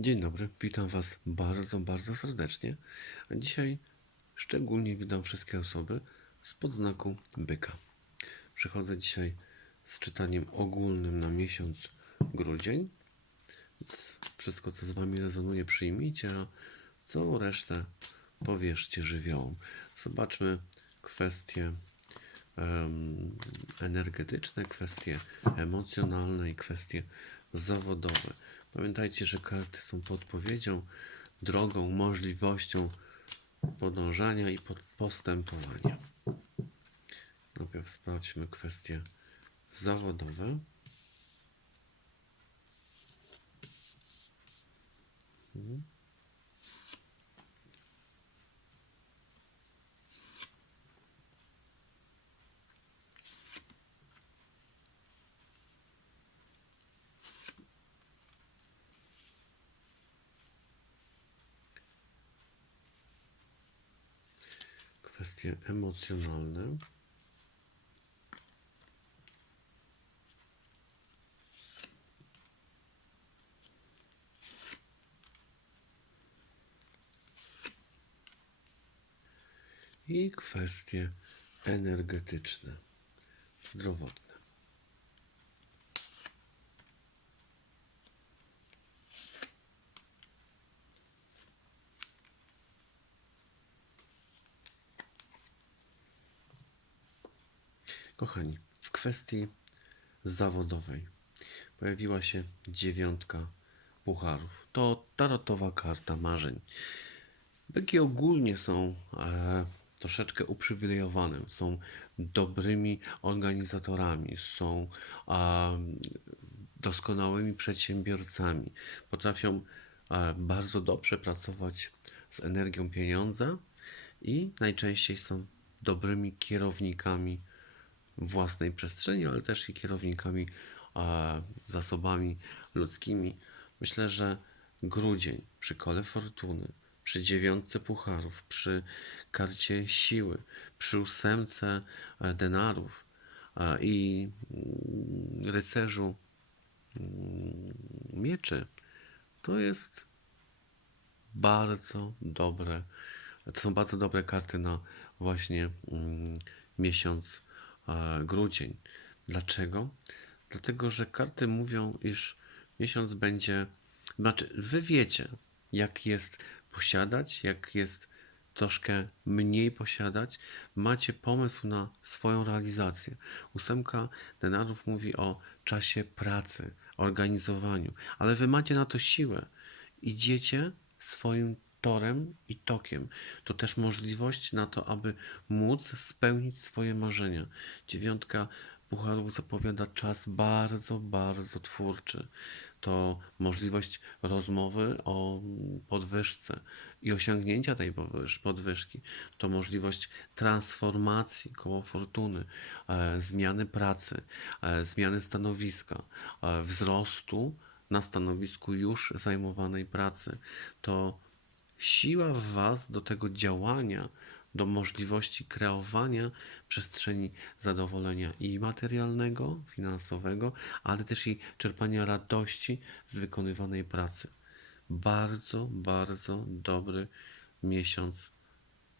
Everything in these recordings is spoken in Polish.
Dzień dobry, witam Was bardzo, bardzo serdecznie. A dzisiaj szczególnie witam wszystkie osoby z podznaku byka. Przychodzę dzisiaj z czytaniem ogólnym na miesiąc grudzień. Wszystko, co z Wami rezonuje, przyjmijcie, a całą resztę powierzcie żywiołom. Zobaczmy kwestie em, energetyczne, kwestie emocjonalne i kwestie zawodowe. Pamiętajcie, że karty są podpowiedzią, drogą, możliwością podążania i postępowania. Najpierw sprawdźmy kwestie zawodowe. Mhm. Kwestie emocjonalne. I kwestie energetyczne, zdrowotne. Kochani, w kwestii zawodowej pojawiła się dziewiątka pucharów. To tarotowa karta marzeń. Byki ogólnie są e, troszeczkę uprzywilejowane, są dobrymi organizatorami, są e, doskonałymi przedsiębiorcami, potrafią e, bardzo dobrze pracować z energią pieniądza i najczęściej są dobrymi kierownikami własnej przestrzeni, ale też i kierownikami zasobami ludzkimi. Myślę, że grudzień przy kole fortuny, przy dziewiątce pucharów, przy karcie siły, przy ósemce e, denarów i mm, rycerzu mm, mieczy, to jest bardzo dobre. To są bardzo dobre karty na właśnie mm, miesiąc grudzień. Dlaczego? Dlatego, że karty mówią, iż miesiąc będzie. Znaczy, wy wiecie, jak jest posiadać, jak jest troszkę mniej posiadać. Macie pomysł na swoją realizację. Ósemka denarów mówi o czasie pracy, organizowaniu, ale wy macie na to siłę. Idziecie swoim torem i tokiem. To też możliwość na to, aby móc spełnić swoje marzenia. Dziewiątka pucharów zapowiada czas bardzo, bardzo twórczy. To możliwość rozmowy o podwyżce i osiągnięcia tej podwyż- podwyżki. To możliwość transformacji koło fortuny, e, zmiany pracy, e, zmiany stanowiska, e, wzrostu na stanowisku już zajmowanej pracy. To siła w Was do tego działania, do możliwości kreowania przestrzeni zadowolenia i materialnego, finansowego, ale też i czerpania radości z wykonywanej pracy. Bardzo, bardzo dobry miesiąc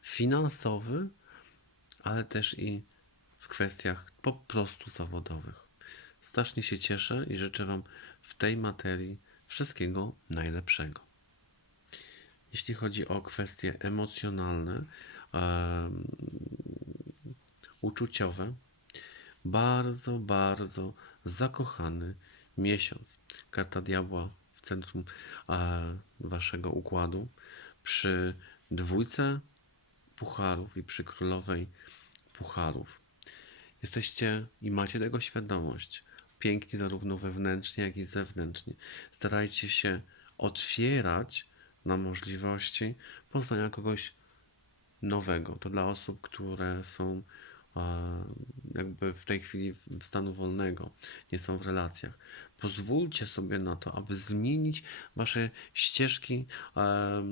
finansowy, ale też i w kwestiach po prostu zawodowych. Strasznie się cieszę i życzę Wam w tej materii wszystkiego najlepszego. Jeśli chodzi o kwestie emocjonalne, em, uczuciowe, bardzo, bardzo zakochany miesiąc. Karta diabła w centrum e, waszego układu. Przy dwójce pucharów i przy królowej pucharów. Jesteście i macie tego świadomość. Piękni zarówno wewnętrznie, jak i zewnętrznie. Starajcie się otwierać na możliwości poznania kogoś nowego. To dla osób, które są e, jakby w tej chwili w stanu wolnego, nie są w relacjach. Pozwólcie sobie na to, aby zmienić wasze ścieżki e,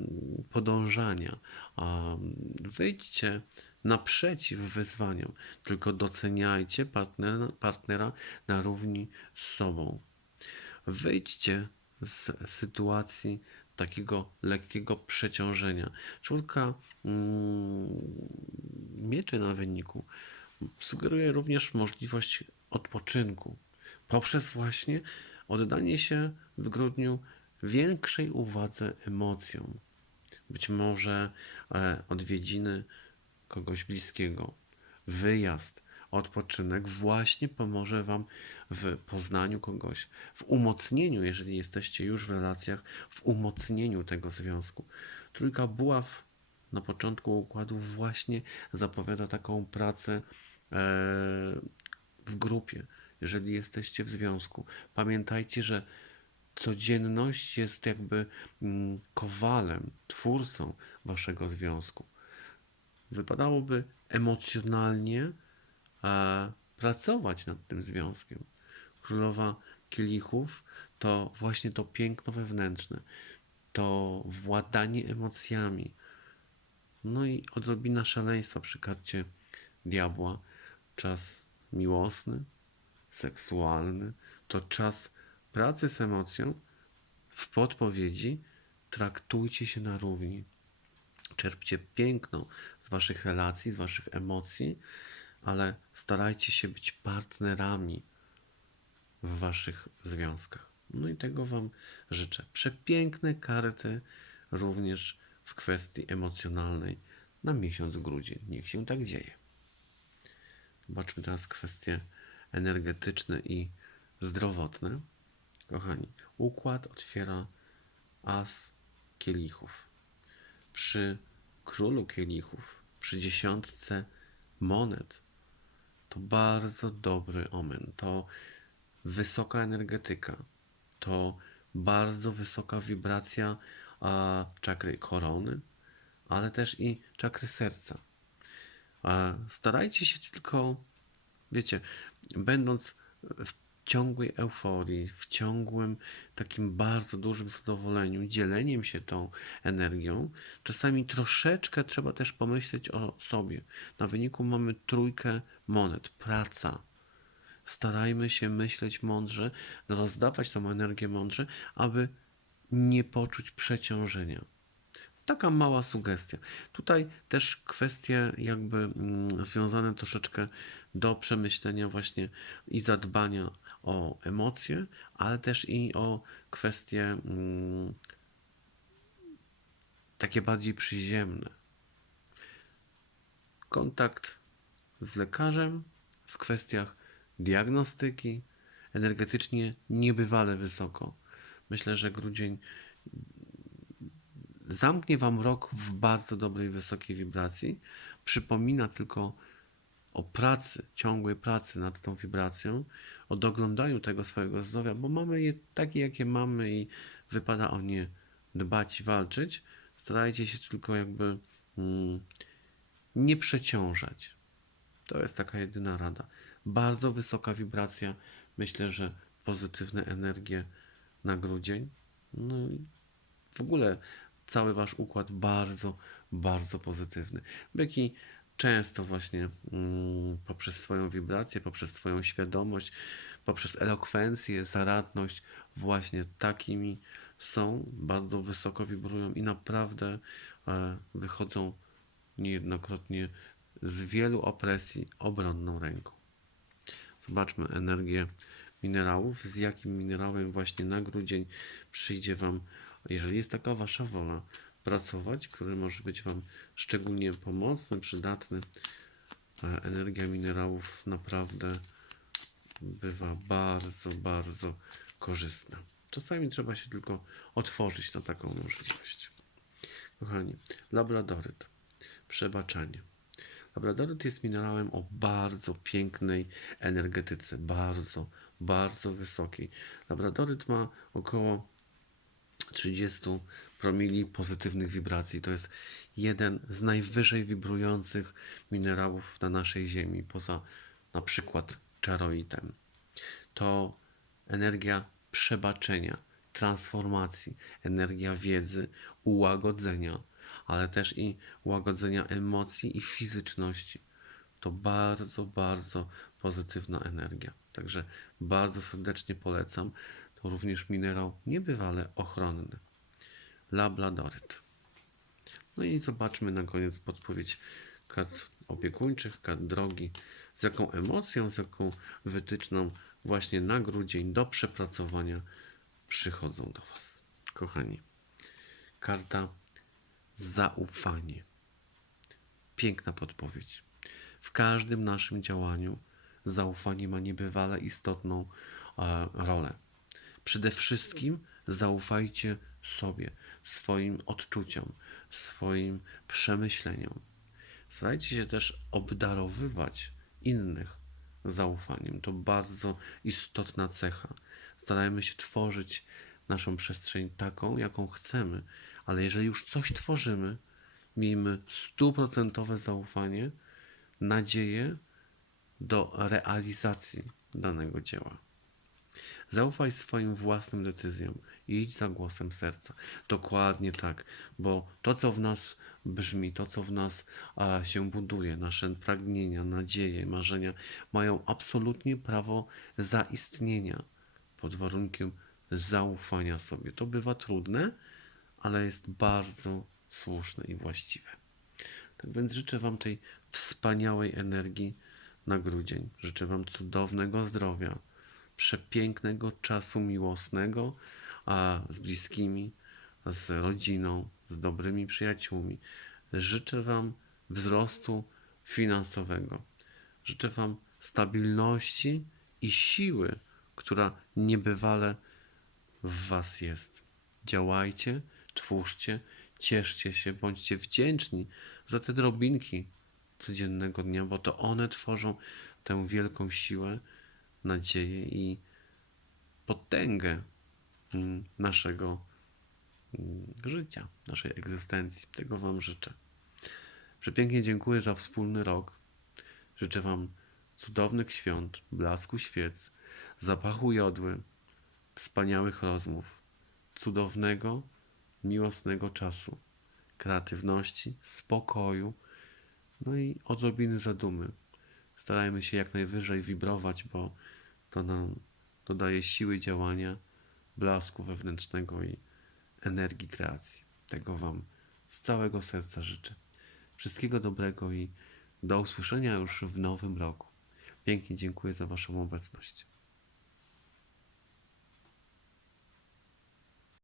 podążania. E, wyjdźcie naprzeciw wyzwaniom, tylko doceniajcie partnera, partnera na równi z sobą. Wyjdźcie z sytuacji takiego lekkiego przeciążenia. Czwórka mm, mieczy na wyniku sugeruje również możliwość odpoczynku poprzez właśnie oddanie się w grudniu większej uwadze emocjom. Być może e, odwiedziny kogoś bliskiego, wyjazd, odpoczynek właśnie pomoże Wam w poznaniu kogoś, w umocnieniu, jeżeli jesteście już w relacjach, w umocnieniu tego związku. Trójka buław na początku układu właśnie zapowiada taką pracę e, w grupie, jeżeli jesteście w związku. Pamiętajcie, że codzienność jest jakby mm, kowalem, twórcą waszego związku. Wypadałoby emocjonalnie pracować nad tym związkiem. Królowa kielichów to właśnie to piękno wewnętrzne, to władanie emocjami. No i odrobina szaleństwa przy karcie diabła. Czas miłosny, seksualny to czas pracy z emocją. W podpowiedzi traktujcie się na równi. Czerpcie piękno z waszych relacji, z waszych emocji, ale starajcie się być partnerami w waszych związkach. No i tego Wam życzę. Przepiękne karty również w kwestii emocjonalnej na miesiąc grudzień. Niech się tak dzieje. Zobaczmy teraz kwestie energetyczne i zdrowotne. Kochani, układ otwiera as kielichów. Przy królu kielichów, przy dziesiątce monet, to bardzo dobry omen. To wysoka energetyka. To bardzo wysoka wibracja a, czakry korony, ale też i czakry serca. A, starajcie się tylko, wiecie, będąc w ciągłej euforii, w ciągłym takim bardzo dużym zadowoleniu, dzieleniem się tą energią, czasami troszeczkę trzeba też pomyśleć o sobie. Na wyniku mamy trójkę monet, praca. Starajmy się myśleć mądrze, rozdawać tą energię mądrze, aby nie poczuć przeciążenia. Taka mała sugestia. Tutaj też kwestie jakby mm, związane troszeczkę do przemyślenia właśnie i zadbania o emocje, ale też i o kwestie mm, takie bardziej przyziemne. Kontakt z lekarzem w kwestiach diagnostyki energetycznie niebywale wysoko. Myślę, że grudzień zamknie Wam rok w bardzo dobrej, wysokiej wibracji. Przypomina tylko o pracy, ciągłej pracy nad tą wibracją, o doglądaniu tego swojego zdrowia, bo mamy je takie, jakie mamy i wypada o nie dbać walczyć. Starajcie się tylko jakby mm, nie przeciążać. To jest taka jedyna rada. Bardzo wysoka wibracja. Myślę, że pozytywne energie na grudzień. No i w ogóle cały wasz układ bardzo, bardzo pozytywny. Byki często właśnie mm, poprzez swoją wibrację, poprzez swoją świadomość, poprzez elokwencję, zaradność, właśnie takimi są, bardzo wysoko wibrują i naprawdę e, wychodzą niejednokrotnie z wielu opresji obronną ręką. Zobaczmy energię minerałów, z jakim minerałem właśnie na grudzień przyjdzie Wam, jeżeli jest taka Wasza wola, pracować, który może być Wam szczególnie pomocny, przydatny. Energia minerałów naprawdę bywa bardzo, bardzo korzystna. Czasami trzeba się tylko otworzyć na taką możliwość. Kochani, labradoryt, przebaczanie. Labradoryt jest minerałem o bardzo pięknej energetyce, bardzo, bardzo wysokiej. Labradoryt ma około 30 promili pozytywnych wibracji. To jest jeden z najwyżej wibrujących minerałów na naszej Ziemi, poza na przykład czaroitem. To energia przebaczenia, transformacji, energia wiedzy, ułagodzenia, ale też i łagodzenia emocji i fizyczności. To bardzo, bardzo pozytywna energia. Także bardzo serdecznie polecam. To również minerał niebywale ochronny. Labladoryt. No i zobaczmy na koniec podpowiedź kart opiekuńczych, kart drogi, z jaką emocją, z jaką wytyczną właśnie na grudzień do przepracowania przychodzą do Was. Kochani, karta zaufanie. Piękna podpowiedź. W każdym naszym działaniu zaufanie ma niebywale istotną e, rolę. Przede wszystkim zaufajcie sobie, swoim odczuciom, swoim przemyśleniom. Starajcie się też obdarowywać innych zaufaniem. To bardzo istotna cecha. Starajmy się tworzyć naszą przestrzeń taką, jaką chcemy, ale jeżeli już coś tworzymy, miejmy stuprocentowe zaufanie, nadzieję do realizacji danego dzieła. Zaufaj swoim własnym decyzjom i idź za głosem serca. Dokładnie tak, bo to, co w nas brzmi, to, co w nas a, się buduje, nasze pragnienia, nadzieje, marzenia, mają absolutnie prawo zaistnienia pod warunkiem zaufania sobie. To bywa trudne, ale jest bardzo słuszne i właściwe. Tak więc życzę Wam tej wspaniałej energii na grudzień. Życzę Wam cudownego zdrowia, przepięknego czasu miłosnego, a z bliskimi, z rodziną, z dobrymi przyjaciółmi. Życzę Wam wzrostu finansowego. Życzę Wam stabilności i siły, która niebywale w Was jest. Działajcie, twórzcie, cieszcie się, bądźcie wdzięczni za te drobinki codziennego dnia, bo to one tworzą tę wielką siłę, nadzieję i potęgę mm, naszego mm, życia, naszej egzystencji. Tego Wam życzę. Przepięknie dziękuję za wspólny rok. Życzę Wam cudownych świąt, blasku świec, zapachu jodły, wspaniałych rozmów, cudownego, miłosnego czasu, kreatywności, spokoju, no i odrobiny zadumy. Starajmy się jak najwyżej wibrować, bo to nam dodaje siły działania, blasku wewnętrznego i energii kreacji. Tego Wam z całego serca życzę. Wszystkiego dobrego i do usłyszenia już w nowym roku. Pięknie dziękuję za Waszą obecność.